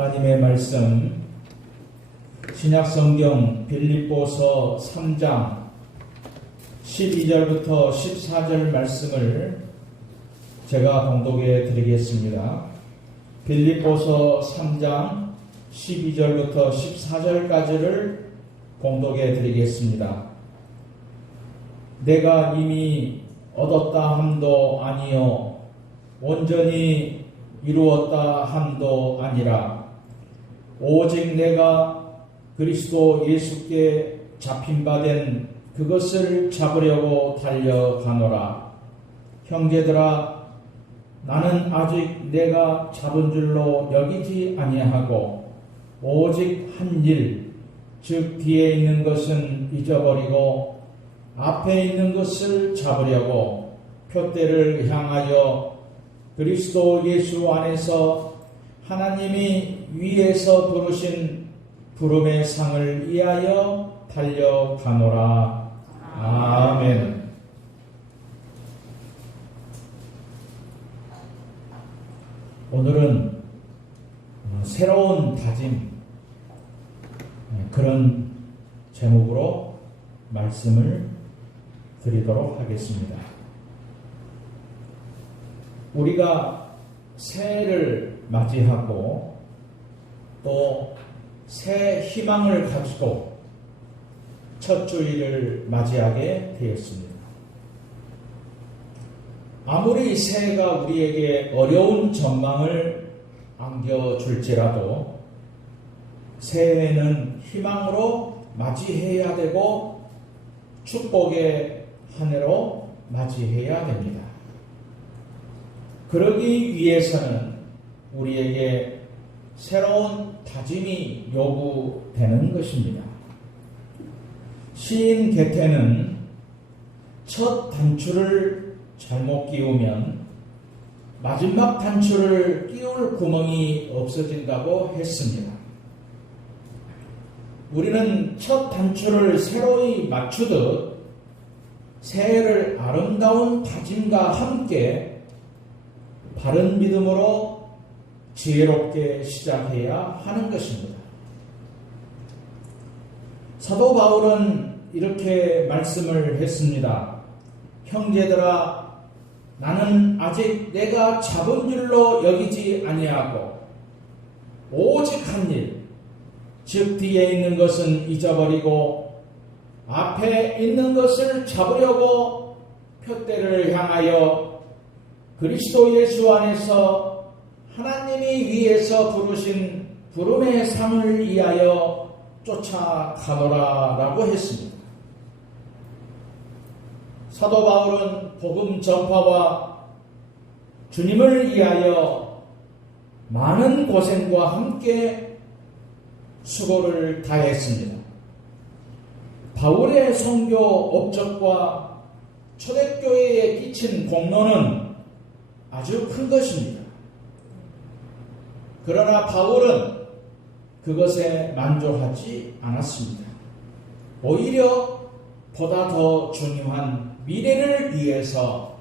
하나님의 말씀 신약성경 빌립보서 3장 12절부터 14절 말씀을 제가 봉독해 드리겠습니다. 빌립보서 3장 12절부터 14절까지를 봉독해 드리겠습니다. 내가 이미 얻었다 함도 아니요 온전히 이루었다 함도 아니라 오직 내가 그리스도 예수께 잡힌 바 된 그것을 잡으려고 달려가노라. 형제들아, 나는 아직 내가 잡은 줄로 여기지 아니하고 오직 한 일, 즉 뒤에 있는 것은 잊어버리고 앞에 있는 것을 잡으려고 표대를 향하여 그리스도 예수 안에서 하나님이 위에서 부르신 부름의 상을 위하여 달려가노라. 아멘. 오늘은 새로운 다짐, 그런 제목으로 말씀을 드리도록 하겠습니다. 우리가 새해를 맞이하고 또 새 희망을 가지고 첫 주일을 맞이하게 되었습니다. 아무리 새해가 우리에게 어려운 전망을 안겨줄지라도 새해는 희망으로 맞이해야 되고 축복의 한 해로 맞이해야 됩니다. 그러기 위해서는 우리에게 새로운 다짐이 요구되는 것입니다. 시인 게테는 첫 단추를 잘못 끼우면 마지막 단추를 끼울 구멍이 없어진다고 했습니다. 우리는 첫 단추를 새로이 맞추듯 새해를 아름다운 다짐과 함께 바른 믿음으로 지혜롭게 시작해야 하는 것입니다. 사도 바울은 이렇게 말씀을 했습니다. 형제들아, 나는 아직 내가 잡은 줄로 여기지 아니하고 오직 한 일, 즉 뒤에 있는 것은 잊어버리고 앞에 있는 것을 잡으려고 표대를 향하여 그리스도 예수 안에서 하나님이 위에서 부르신 부름의 상을 위하여 쫓아가노라 라고 했습니다. 사도 바울은 복음 전파와 주님을 위하여 많은 고생과 함께 수고를 다했습니다. 바울의 선교 업적과 초대교회에 끼친 공로는 아주 큰 것입니다. 그러나 바울은 그것에 만족하지 않았습니다. 오히려 보다 더 중요한 미래를 위해서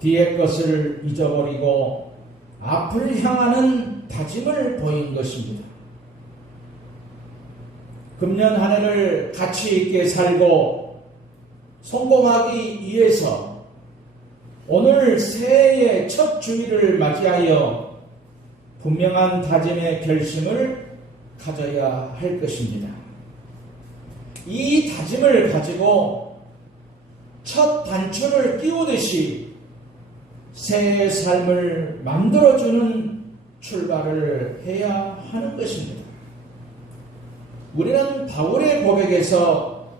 뒤의 것을 잊어버리고 앞을 향하는 다짐을 보인 것입니다. 금년 한 해를 가치 있게 살고 성공하기 위해서 오늘 새해의 첫 주일을 맞이하여 분명한 다짐의 결심을 가져야 할 것입니다. 이 다짐을 가지고 첫 단추를 끼우듯이 새해의 삶을 만들어주는 출발을 해야 하는 것입니다. 우리는 바울의 고백에서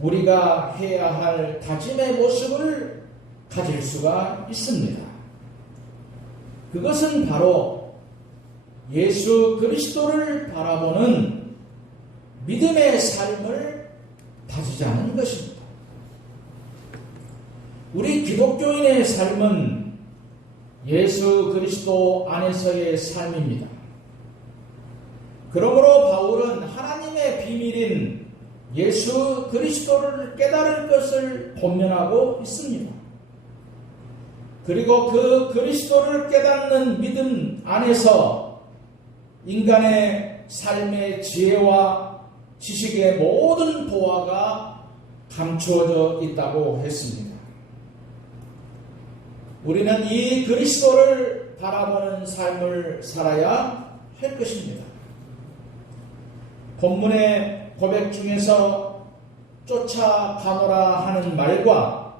우리가 해야 할 다짐의 모습을 가질 수가 있습니다. 그것은 바로 예수 그리스도를 바라보는 믿음의 삶을 다지자는 것입니다. 우리 기독교인의 삶은 예수 그리스도 안에서의 삶입니다. 그러므로 바울은 하나님의 비밀인 예수 그리스도를 깨달을 것을 권면하고 있습니다. 그리고 그 그리스도를 깨닫는 믿음 안에서 인간의 삶의 지혜와 지식의 모든 보화가 감추어져 있다고 했습니다. 우리는 이 그리스도를 바라보는 삶을 살아야 할 것입니다. 본문의 고백 중에서 쫓아가노라 하는 말과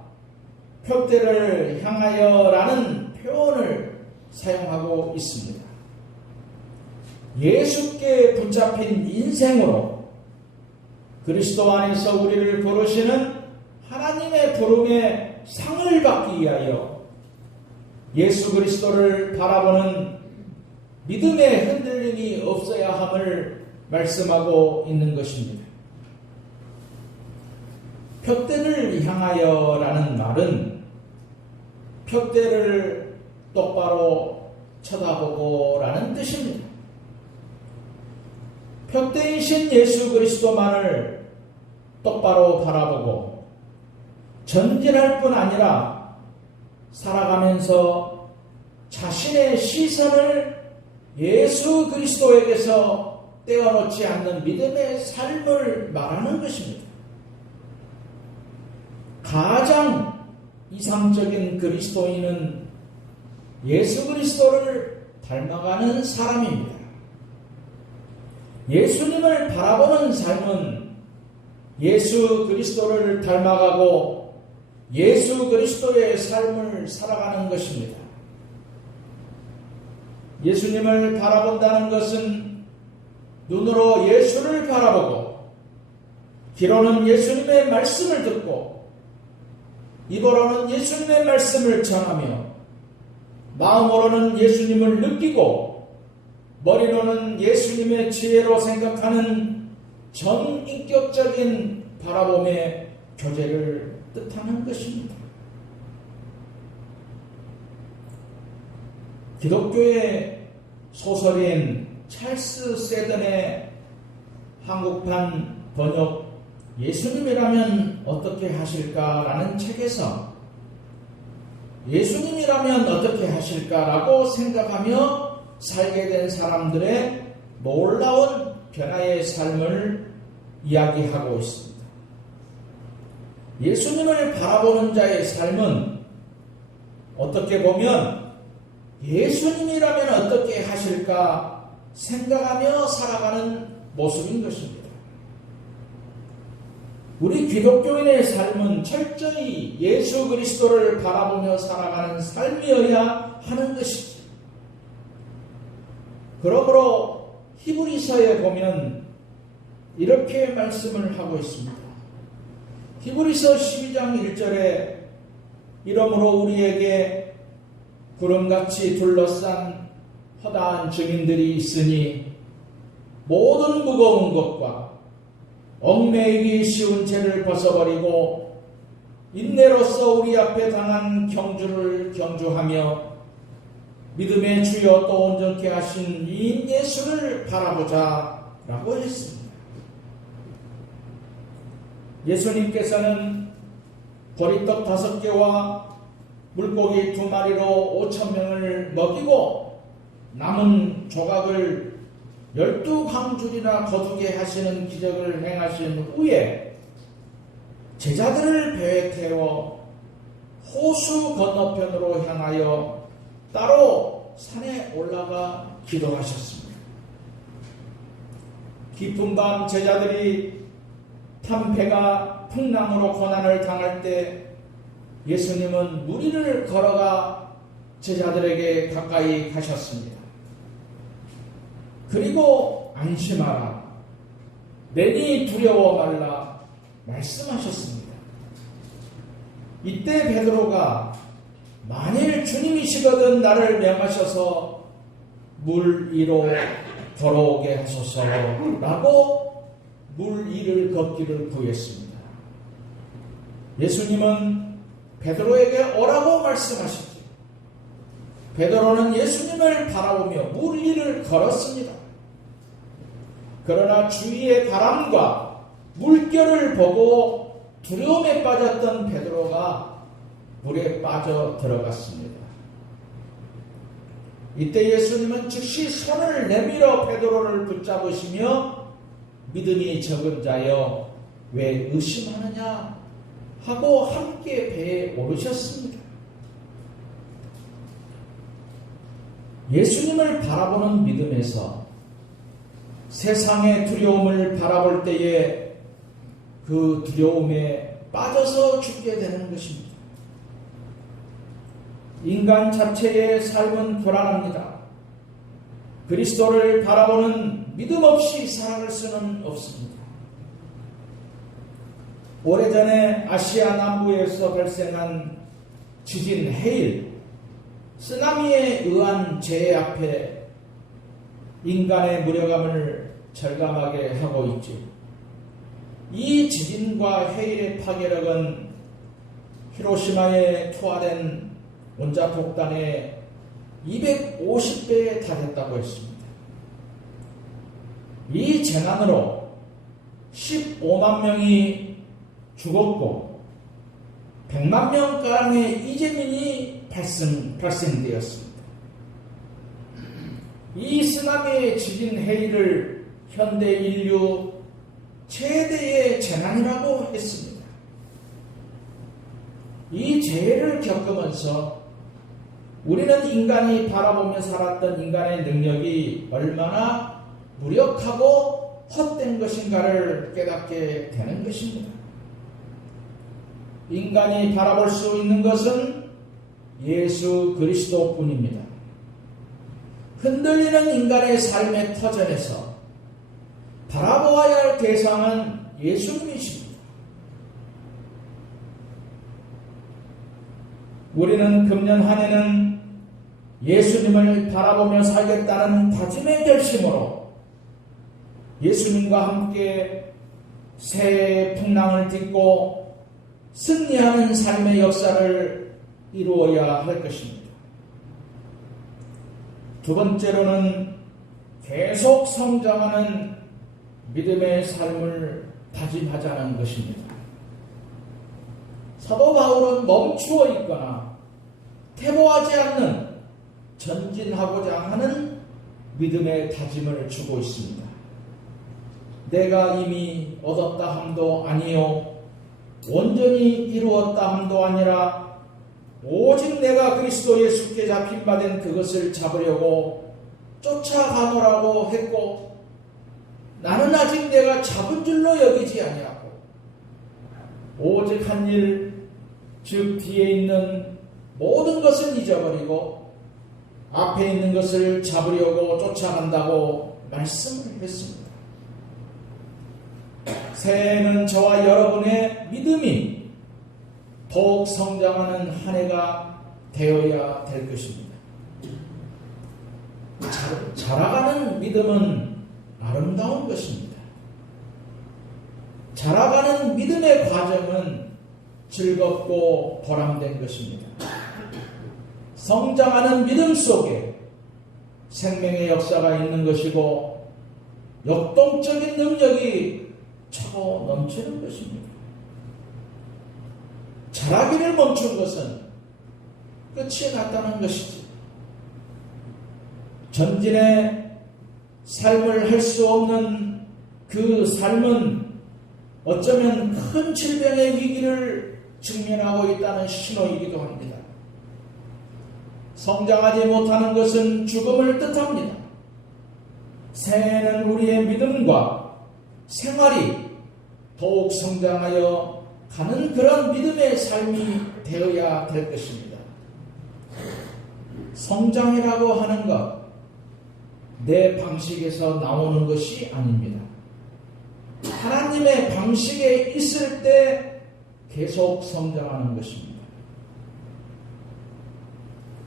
표대를 향하여라는 표현을 사용하고 있습니다. 예수께 붙잡힌 인생으로 그리스도 안에서 우리를 부르시는 하나님의 부름에 상을 받기 위하여 예수 그리스도를 바라보는 믿음의 흔들림이 없어야 함을 말씀하고 있는 것입니다. 표대를 향하여라는 말은 표대를 똑바로 쳐다보고라는 뜻입니다. 표대이신 예수 그리스도만을 똑바로 바라보고 전진할 뿐 아니라 살아가면서 자신의 시선을 예수 그리스도에게서 떼어놓지 않는 믿음의 삶을 말하는 것입니다. 가장 이상적인 그리스도인은 예수 그리스도를 닮아가는 사람입니다. 예수님을 바라보는 삶은 예수 그리스도를 닮아가고 예수 그리스도의 삶을 살아가는 것입니다. 예수님을 바라본다는 것은 눈으로 예수를 바라보고 귀로는 예수님의 말씀을 듣고 입으로는 예수님의 말씀을 전하며 마음으로는 예수님을 느끼고 머리로는 예수님의 지혜로 생각하는 전인격적인 바라봄의 교제를 뜻하는 것입니다. 기독교의 소설인 찰스 세든의 한국판 번역 예수님이라면 어떻게 하실까라는 책에서 예수님이라면 어떻게 하실까라고 생각하며 살게 된 사람들의 놀라운 변화의 삶을 이야기하고 있습니다. 예수님을 바라보는 자의 삶은 어떻게 보면 예수님이라면 어떻게 하실까 생각하며 살아가는 모습인 것입니다. 우리 기독교인의 삶은 철저히 예수 그리스도를 바라보며 살아가는 삶이어야 하는 것이지. 그러므로 히브리서에 보면 이렇게 말씀을 하고 있습니다. 히브리서 12장 1절에 이러므로 우리에게 구름같이 둘러싼 허다한 증인들이 있으니 모든 무거운 것과 얽매이기 쉬운 죄를 벗어버리고 인내로서 우리 앞에 당한 경주를 경주하며 믿음의 주여 또 온전케 하신 이인 예수를 바라보자 라고 했습니다. 예수님께서는 보리떡 5개와 물고기 2마리로 5,000명을 먹이고 남은 조각을 12광줄이나 거두게 하시는 기적을 행하신 후에 제자들을 배에 태워 호수 건너편으로 향하여 따로 산에 올라가 기도하셨습니다. 깊은 밤 제자들이 탄 배가 풍랑으로 고난을 당할 때 예수님은 무리를 걸어가 제자들에게 가까이 가셨습니다. 그리고 안심하라, 내니 두려워 말라 말씀하셨습니다. 이때 베드로가 만일 주님이시거든 나를 명하셔서 물 위로 걸어오게 하소서라고 물 위를 걷기를 구했습니다. 예수님은 베드로에게 오라고 말씀하시죠. 베드로는 예수님을 바라보며 물 위를 걸었습니다. 그러나 주위의 바람과 물결을 보고 두려움에 빠졌던 베드로가 물에 빠져 들어갔습니다. 이때 예수님은 즉시 손을 내밀어 베드로를 붙잡으시며 믿음이 적은 자여 왜 의심하느냐 하고 함께 배에 오르셨습니다. 예수님을 바라보는 믿음에서 세상의 두려움을 바라볼 때에 그 두려움에 빠져서 죽게 되는 것입니다. 인간 자체의 삶은 불안합니다. 그리스도를 바라보는 믿음 없이 살아갈 수는 없습니다. 오래전에 아시아 남부에서 발생한 지진, 해일, 쓰나미에 의한 재해 앞에 인간의 무력감을 절감하게 하고 있죠. 이 지진과 해일의 파괴력은 히로시마에 투하된 원자폭탄의 250배에 달했다고 했습니다. 이 재난으로 15만 명이 죽었고 100만 명가량의 이재민이 발생되었습니다. 이 쓰나미의 지진 해일을 현대 인류 최대의 재난이라고 했습니다. 이 재해를 겪으면서 우리는 인간이 바라보며 살았던 인간의 능력이 얼마나 무력하고 헛된 것인가를 깨닫게 되는 것입니다. 인간이 바라볼 수 있는 것은 예수 그리스도뿐입니다. 흔들리는 인간의 삶의 터전에서 바라보아야 할 대상은 예수님이십니다. 우리는 금년 한 해는 예수님을 바라보며 살겠다는 다짐의 결심으로 예수님과 함께 새해의 풍랑을 딛고 승리하는 삶의 역사를 이루어야 할 것입니다. 두 번째로는 계속 성장하는 믿음의 삶을 다짐하자는 것입니다. 사도 바울은 멈추어 있거나 퇴보하지 않는 전진하고자 하는 믿음의 다짐을 주고 있습니다. 내가 이미 얻었다 함도 아니요 온전히 이루었다 함도 아니라 오직 내가 그리스도 예수께 잡힌 바 된 그것을 잡으려고 쫓아가노라고 했고 나는 아직 내가 잡은 줄로 여기지 아니하고 오직 한 일 즉 뒤에 있는 모든 것을 잊어버리고 앞에 있는 것을 잡으려고 쫓아간다고 말씀을 했습니다. 새해에는 저와 여러분의 믿음이 더욱 성장하는 한 해가 되어야 될 것입니다. 자라가는 믿음은 아름다운 것입니다. 자라가는 믿음의 과정은 즐겁고 보람된 것입니다. 성장하는 믿음 속에 생명의 역사가 있는 것이고 역동적인 능력이 차고 넘치는 것입니다. 자라기를 멈춘 것은 끝이 났다는 것이지. 전진의 삶을 할 수 없는 그 삶은 어쩌면 큰 질병의 위기를 직면하고 있다는 신호이기도 합니다. 성장하지 못하는 것은 죽음을 뜻합니다. 새해에는 우리의 믿음과 생활이 더욱 성장하여 가는 그런 믿음의 삶이 되어야 될 것입니다. 성장이라고 하는 것, 내 방식에서 나오는 것이 아닙니다. 하나님의 방식에 있을 때 계속 성장하는 것입니다.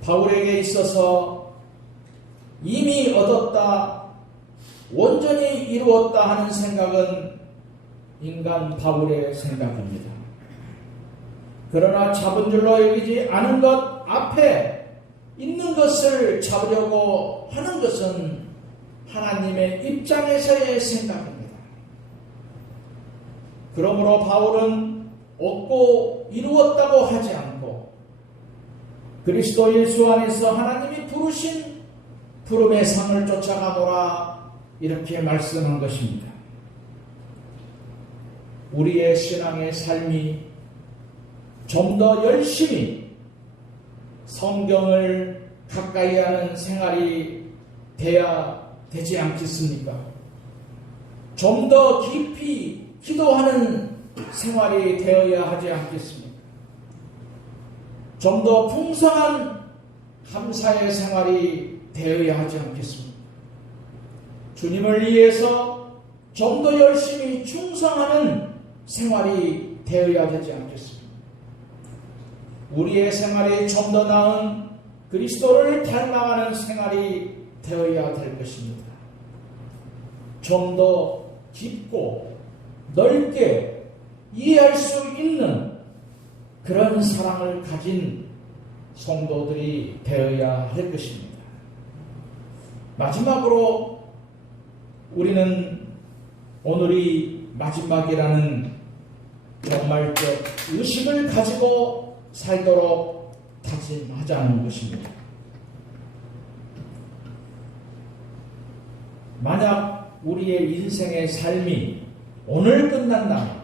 바울에게 있어서 이미 얻었다, 온전히 이루었다 하는 생각은 인간 바울의 생각입니다. 그러나 잡은 줄로 여기지 않은 것 앞에 있는 것을 잡으려고 하는 것은 하나님의 입장에서의 생각입니다. 그러므로 바울은 얻고 이루었다고 하지 않고 그리스도 예수 안에서 하나님이 부르신 푸름의 상을 쫓아가노라 이렇게 말씀한 것입니다. 우리의 신앙의 삶이 좀 더 열심히 성경을 가까이 하는 생활이 돼야 되지 않겠습니까? 좀 더 깊이 기도하는 생활이 되어야 하지 않겠습니까? 좀 더 풍성한 감사의 생활이 되어야 하지 않겠습니까? 주님을 위해서 좀 더 열심히 충성하는 생활이 되어야 되지 않겠습니까? 우리의 생활이 좀 더 나은 그리스도를 닮아가는 생활이 되어야 될 것입니다. 좀 더 깊고 넓게 이해할 수 있는 그런 사랑을 가진 성도들이 되어야 할 것입니다. 마지막으로 우리는 오늘이 마지막이라는 정말적 의식을 가지고 살도록 다짐하자는 것입니다. 만약 우리의 인생의 삶이 오늘 끝난다면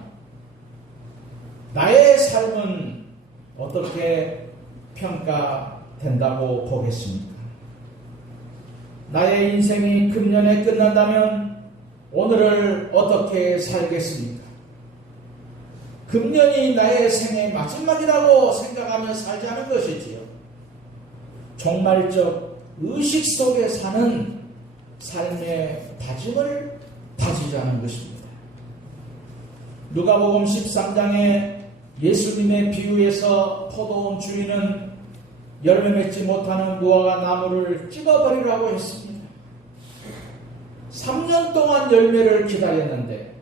나의 삶은 어떻게 평가된다고 보겠습니까? 나의 인생이 금년에 끝난다면 오늘을 어떻게 살겠습니까? 금년이 나의 생의 마지막이라고 생각하며 살지 않은 것이지요. 종말적 의식 속에 사는 삶의 다짐을 다지자는 것입니다. 누가복음 13장에 예수님의 비유에서 포도원 주인은 열매 맺지 못하는 무화과 나무를 찍어버리라고 했습니다. 3년 동안 열매를 기다렸는데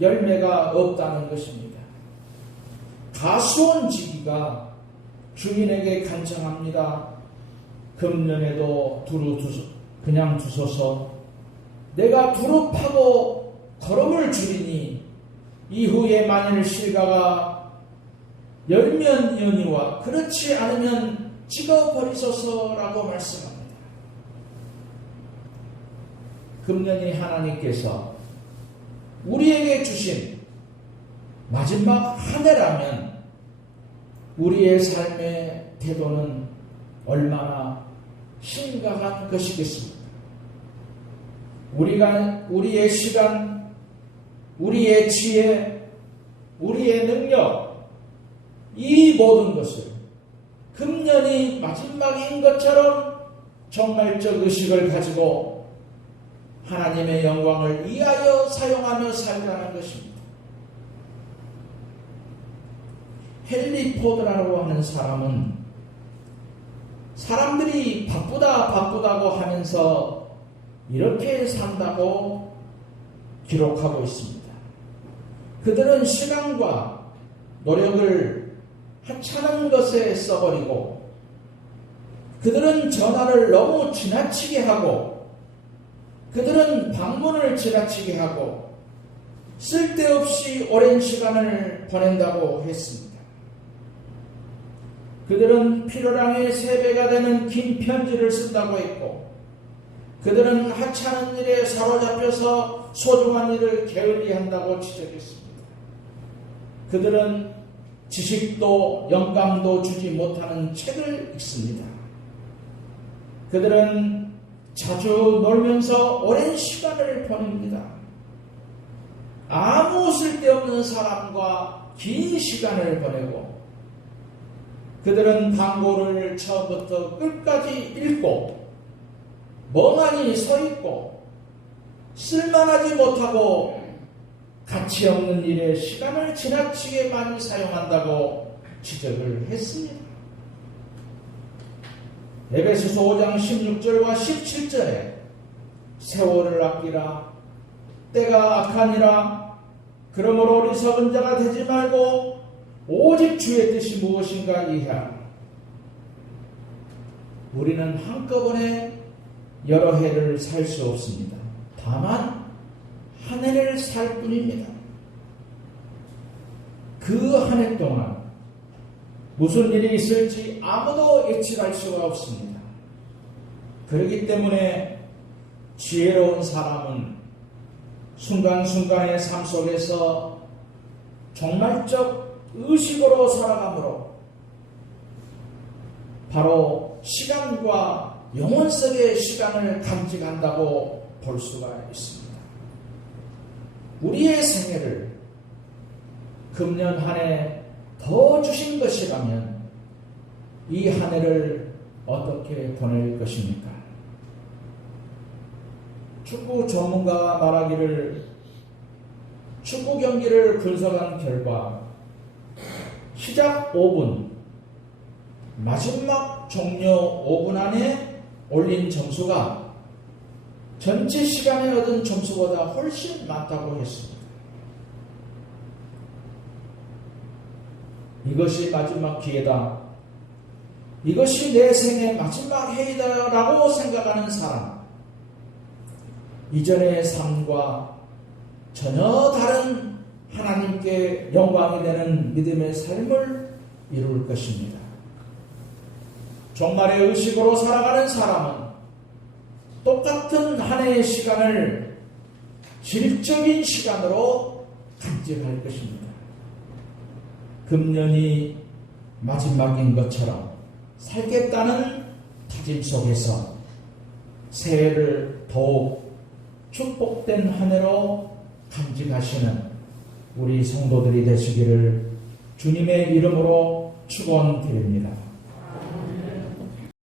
열매가 없다는 것입니다. 가수원 지기가 주인에게 간청합니다. 금년에도 그냥 두소서. 내가 두루 파고 거름을 줄이니 이후에 만일 실가가 열면이니와 그렇지 않으면 찍어버리소서라고 말씀합니다. 금년이 하나님께서 우리에게 주신 마지막 한 해라면 우리의 삶의 태도는 얼마나 심각한 것이겠습니까? 우리의 시간, 우리의 지혜, 우리의 능력, 이 모든 것을 금년이 마지막인 것처럼 종말적 의식을 가지고 하나님의 영광을 위하여 사용하며 살자는 것입니다. 헨리 포드라고 하는 사람은 사람들이 바쁘다고 하면서 이렇게 산다고 기록하고 있습니다. 그들은 시간과 노력을 하찮은 것에 써버리고 그들은 전화를 너무 지나치게 하고 그들은 방문을 지나치게 하고 쓸데없이 오랜 시간을 보낸다고 했습니다. 그들은 필요량의 3배가 되는 긴 편지를 쓴다고 했고 그들은 하찮은 일에 사로잡혀서 소중한 일을 게을리한다고 지적했습니다. 그들은 지식도 영감도 주지 못하는 책을 읽습니다. 그들은 자주 놀면서 오랜 시간을 보냅니다. 아무 쓸데없는 사람과 긴 시간을 보내고 그들은 광고를 처음부터 끝까지 읽고 멍하니 서 있고 쓸만하지 못하고 가치 없는 일에 시간을 지나치게 많이 사용한다고 지적을 했습니다. 에베소서 5장 16절과 17절에 세월을 아끼라 때가 악하니라 그러므로 어리석은 자가 되지 말고 오직 주의 뜻이 무엇인가 이해하라. 우리는 한꺼번에 여러 해를 살 수 없습니다. 다만 한 해를 살 뿐입니다. 그 한 해 동안 무슨 일이 있을지 아무도 예측할 수가 없습니다. 그렇기 때문에 지혜로운 사람은 순간순간의 삶 속에서 종말적 의식으로 살아가므로 바로 시간과 영혼 속의 시간을 간직한다고 볼 수가 있습니다. 우리의 생애를 금년 한 해 더 주신 것이라면 이 한 해를 어떻게 보낼 것입니까? 축구 전문가가 말하기를 축구 경기를 분석한 결과 시작 5분, 마지막 종료 5분 안에 올린 점수가 전체 시간에 얻은 점수보다 훨씬 많다고 했습니다. 이것이 마지막 기회다. 이것이 내 생의 마지막 해이다라고 생각하는 사람, 이전의 삶과 전혀 다른 하나님께 영광이 되는 믿음의 삶을 이룰 것입니다. 종말의 의식으로 살아가는 사람은 똑같은 한 해의 시간을 질적인 시간으로 간직할 것입니다. 금년이 마지막인 것처럼 살겠다는 다짐 속에서 새해를 더욱 축복된 한 해로 간직하시는 우리 성도들이 되시기를 주님의 이름으로 축원드립니다.